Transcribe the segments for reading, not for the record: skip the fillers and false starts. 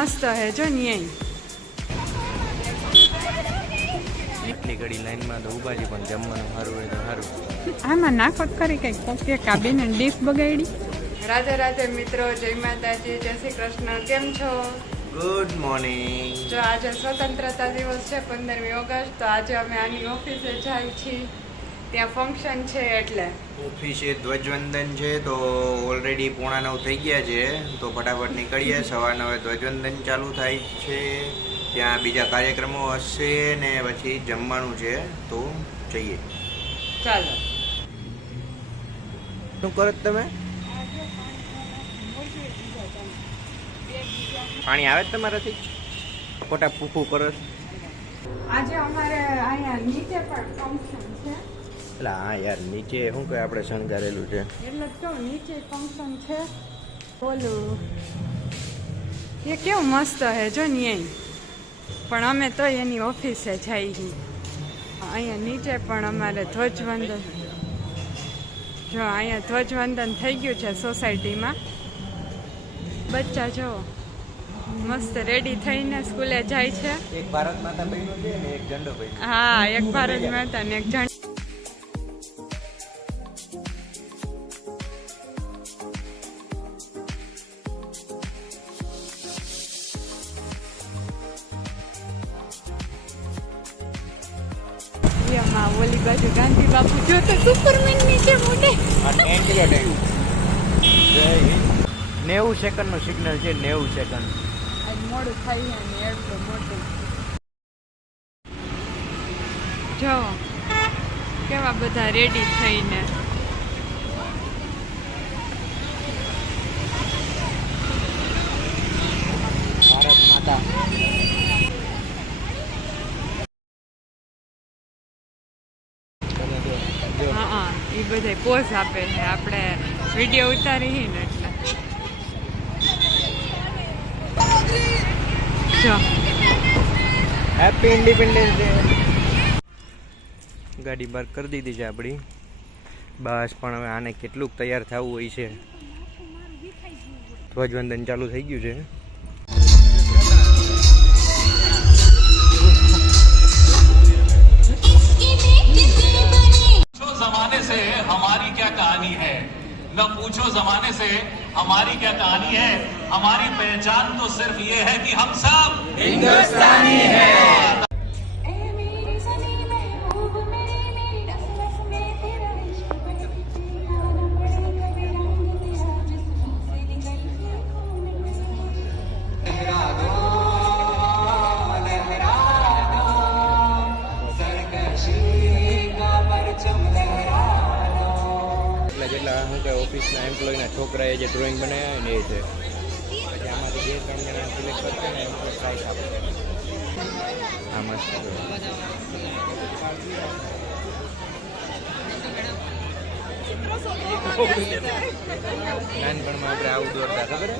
મસ્ત હે જો ન્યાય એટલી ઘડી લાઈનમાં તો ઊભા છે પણ જમવાનું સારું હોય તો સારું. આમાં નાખો કરી કંઈક કોકે કાબીને ડીશ બગાડી. રાધે રાધે મિત્રો, જય માતાજી, જય શ્રી કૃષ્ણ. કેમ છો? Good morning. જો આજે સ્વતંત્રતા દિવસ છે 15મી ઓગસ્ટ, તો આજે અમે આની ઓફિસે જાય છીએ, ત્યાં ફંક્શન છે એટલે ઓફિસે ધ્વજવંદન છે તો ઓલરેડી 8:45 થઈ ગયા છે તો ફટાફટ નીકળીએ. સવાર 9 ધ્વજવંદન ચાલુ થાય છે, ત્યાં બીજા કાર્યક્રમો હશે ને પછી જમવાનું છે તો જઈએ. ચાલો. શું કરો તમે? પાણી આવે છે તમારાથી? ખોટા ફૂફું કરો છો? આજે અમારે અહીંયા નીચે પણ ફંક્શન છે. એટલે હા યાર, નીચે શું કહે આપણે શણગારેલું છે એટલે તો નીચે ફંક્શન છે. બોલું એ કેવું મસ્ત હે જો ન્યાય, પણ અમે તો એની ઓફિસે જઈએ છીએ. અહીંયા નીચે પણ અમારે ધ્વજવંદન, જો અહીંયા ધ્વજવંદન થઈ ગયું છે સોસાયટીમાં. બચ્ચા જો મસ્ત રેડી થઈને સ્કૂલે જાય છે. એક ભારત માતા બહેનો છે ને એક ઝંડો બહેનો. હા, એક ભારત માતા ને એક ઝંડો. ઓલી બાજુ ગાંધી બાપુ જો તો સુપરમેન નીચે મોટે. 90 સેકન્ડનું સિગ્નલ છે, 90 સેકન્ડ. આજ મોડું થાય છે ને એટલું મોટું. જો કેવા બધા રેડી થઈને. ભારત માતા. હા, એ બધા પોઝ આપે છે, આપણે વિડીયો ઉતારી ને એટલે. જો હેપી ઇન્ડિપેન્ડન્સ ડે. ગાડી પાર્ક કરી દીધી છે આપણી. બસ પણ હવે આને કેટલુંક તૈયાર થવું હોય છે. ધ્વજવંદન ચાલુ થઈ ગયું છે. जमाने से हमारी क्या कहानी है, न पूछो जमाने से हमारी क्या कहानी है. हमारी पहचान तो सिर्फ ये है कि हम सब हिंदुस्तानी हैं. જેટલા શું કે ઓફિસના એમ્પ્લોયના છોકરાએ જે ડ્રોઈંગ બનાવ્યા ને એ છે. પછી આમાંથી 2-3 જણા સિલેક્ટ કરશે ને એમ પ્રાઇસ આપે. આ મસ્ત છે. નાનપણમાં આપણે આવું દોરતા ખબર,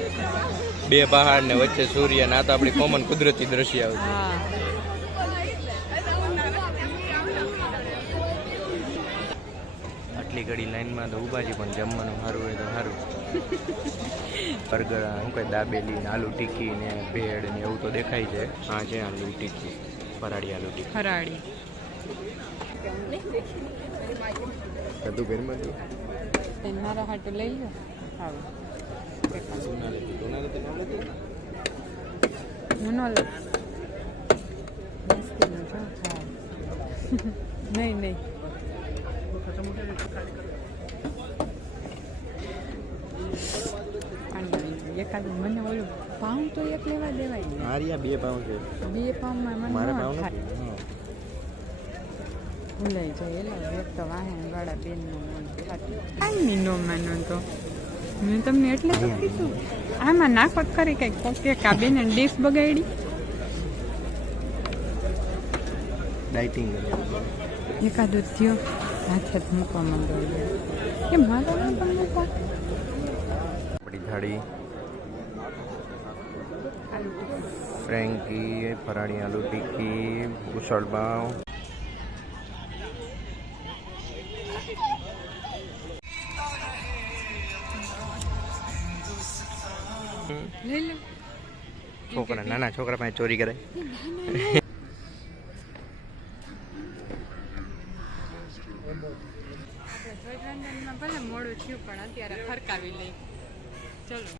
2 પહાડ ને વચ્ચે સૂર્ય, ના તો આપણી કોમન કુદરતી દ્રશ્ય આવતું. આટલી ઘડી લાઈનમાં તો ઊભા છે પણ જમવાનું સારું હોય તો સારું. બર્ગર, શું કહે, દાબેલી ને આલુ ટિક્કી ને ભેળ ને એવું તો દેખાય છે. હા છે આલુ ટિક્કી, ફરાળી આલુ ટિક્કી. ફરાળી બધું ઘરમાં જ. મારા હાટું લઈ લો. હા, નહીં નહીં એકાદું મને ઓલું પાઉં તો એક લેવા દેવાય ને. હારિયા 2 પાઉં છે. 2 પાઉંમાં મને મારે ન પાઉં થાય. નથી. ભૂલાઈ જાય એટલે એક તો વાહન વાળા બેનનું મન કાંઈ નો માનો તો મેં તમને એટલે તો કીધું. આમાં નાખો કરી કંઈક કોકે કાબીને ડીશ બગાડી. ડાયટિંગ એકાદું થયો હાથે જ મૂકવા માંડો એ મારો પણ મૂકવા. આપણી થાળી ફ્રેન્કી, ફરાળી આલુ ટિક્કી, ઉસળ પાવ. લઈ લો. છોકરા નાના છોકરા પાસે ચોરી કરાય. આપણે ધ્વજવંદનમાં ભલે મોડું થયું પણ અત્યારે ફરકાવી લઈ. ચલો.